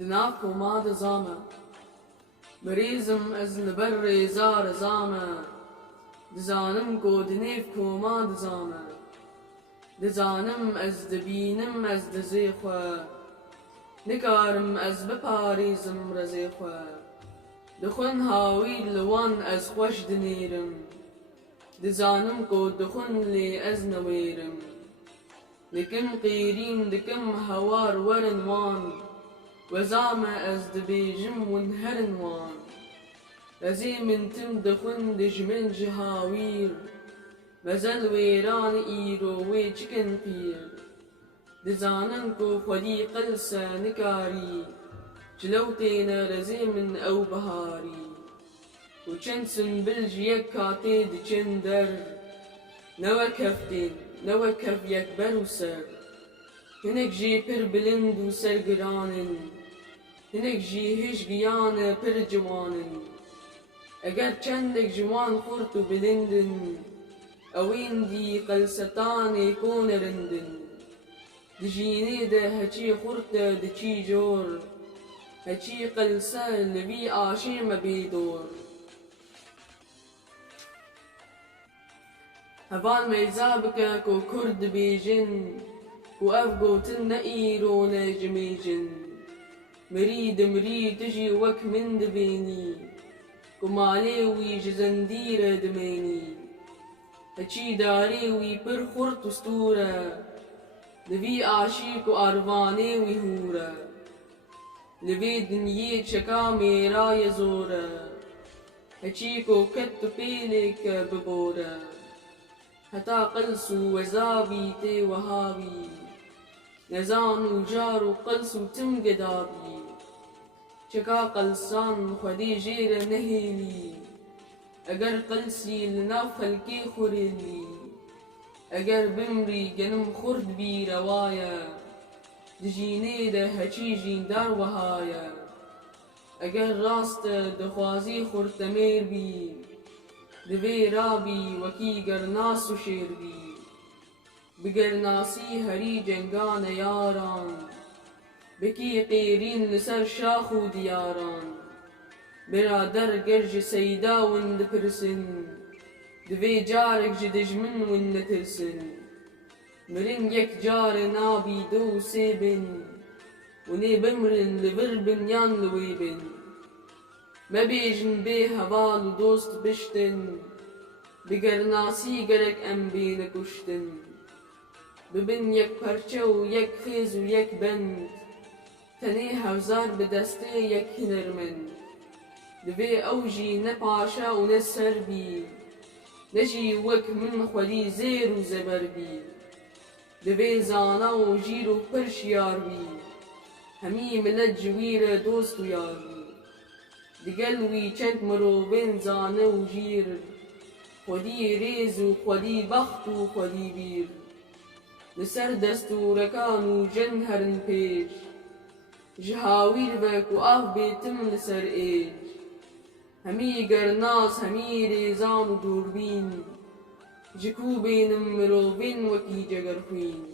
دناف وما دزامة مريزم از لبر زار زامة دزانم کو دنیف کو ما دزامة دزانم از دبینم از دزیخوا نکارم از بپاریزم رزیخوا دخون هاوی لوان از خوش دنیرم دزانم کو دخون لی از نویرم لكم قيرين لكم هوار ورنوان وزعم از دبيجم ونهرنوان رزي من تم دخن دجمن جهاوير مزل ويران ايرو ويجكن قير دزانن کو خودي قلسا نكاري جلوتينا رزي من او بهاري وچن سنبل جيك كاتي دچن در نوا كفتين نوا كف يكبر وسر هنك جي پر بلند وسر گرانن هنك جي هش گيان پر جوانن اگر چندك جوان خورت بلندن اوين دي قلستان يكون رندن دجيني ده هچي خورت دچي جور هچي قلسا لبي آشي مبيدور هبان ميزابك كو كرد بيجن كو أفقو تنقيرو نجميجن مريد تجي وك من دبيني كو ماليوي جزندير دميني هچي داريوي پر خورت استورة لبي آشيكو أرواني ويهورة لبي دنيا چكامي راي زورة هچيكو كتو بيلك ببورة هتا قلسو وزابي تي وهابي نزانو جارو قلسو تم قدابي چكا قلسان خدي جير نهيلي اگر قلسي لناف خلقي خوريلي اگر بمري جنم خرد بي روايا دجيني ده هچي جين دار وهايا اگر راست دخوازي خورتمير بي دبي رابي وكي قرناس وشير بي بقرناسي هري جنگان ياران بكي قيرين لسر شاخو دياران برادر قرج سيدا وند برسن دبي جارك جدجمن وند ترسن مرن يك جار نابي دو سيبن وني بمرن لبربن يان لويبن ما بيجن بيه هوال ودوست بشتن بقرناسي قرك ام بين كشتن ببن يك پرچه و يك خيز و يك بند تني هوزار بدسته يك هنرمند دبي اوجي نپاشا و نسر بي نجي وك من خولي زير و زبر بي دبي زانا و جير و پرش يار بي همي ملت جوير دوست و يار بي دقلوي چند مروبين زانه و جير خودي ريز و خودي بخت و خودي بير لسر دستوركان و جنهرن پیش جهاوير بك و آف بيتم لسر ايج همي قرناس همي ريزان و دوربين جكو بينم مروبين وكي جگر خوين